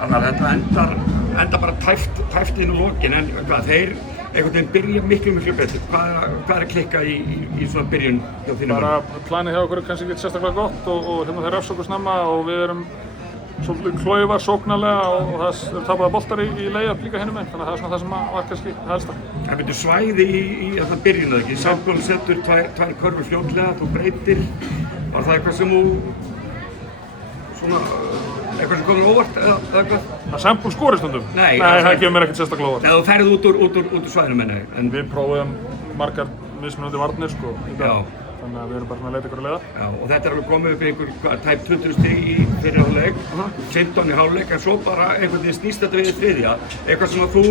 Þannig að þetta endar bara tæft inn á lokin, en hvað, þeir einhvern veginn byrja miklu betur. Hvað er að klikka í svona byrjun hjá þínum? Bara planið hjá okkur er kannski ekki sérstaklega gott og hérna þeir refsa okkur snemma og við erum svolítið klaufar sóknarlega og það er tapaða boltar í layup líka hinum megin, þannig að það er svona það sem var kannski það helsta. Það myndir svæði í þarna byrjun eða ekki? Sample setur tvær körfur fljótlega, þú breytir. Var það eitthvað sem þú svona eitthvað sem komur óvart eða eitthvað? Það Sample skori stundum? Nei, það kemur mér ekkert sérstaklega óvart. Nei, þú ferð út úr svæðinu menna ég. Við prófum margar mismunandi varnir sko í dag. Þannig að við erum bara svona að leita ykkur að leiða. Já, og þetta er alveg komið upp í einhver tæp 20 stig í fyrri hálfleik, 15 í hálfleik, en svo bara einhvern veginn snýst þetta við í þriðja. Eitthvað sem að þú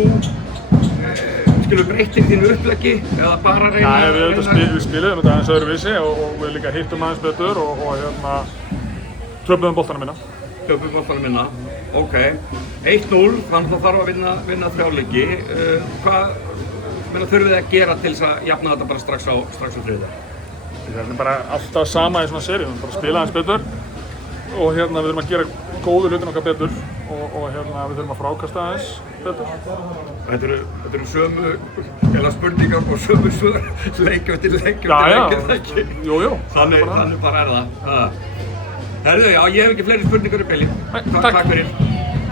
skilur breyttir þínu uppleggi eða bara reyna? Nei, við spiluðum þetta aðeins öðruvísi og við líka hittum aðeins betur og hérna töpuðum boltana minna. Töpuðum boltana minna, ok. 1-0, þannig að það þarf að vinna 3 leiki. Hvað þurfum við að gera til þess að jafna þetta bara strax á þriðja? Það er bara alltaf sama í svona seríum, bara spila aðeins betur og hérna við þurfum að gera góðu hlutin okkar betur og hérna við þurfum að frákasta aðeins betur. Þetta eru sömu spurningar og sömu svör, leik eftir leik, ekki? Jú. Þannig bara er það. Herðu, já, ég hef ekki fleiri spurningar í bili. Takk fyrir.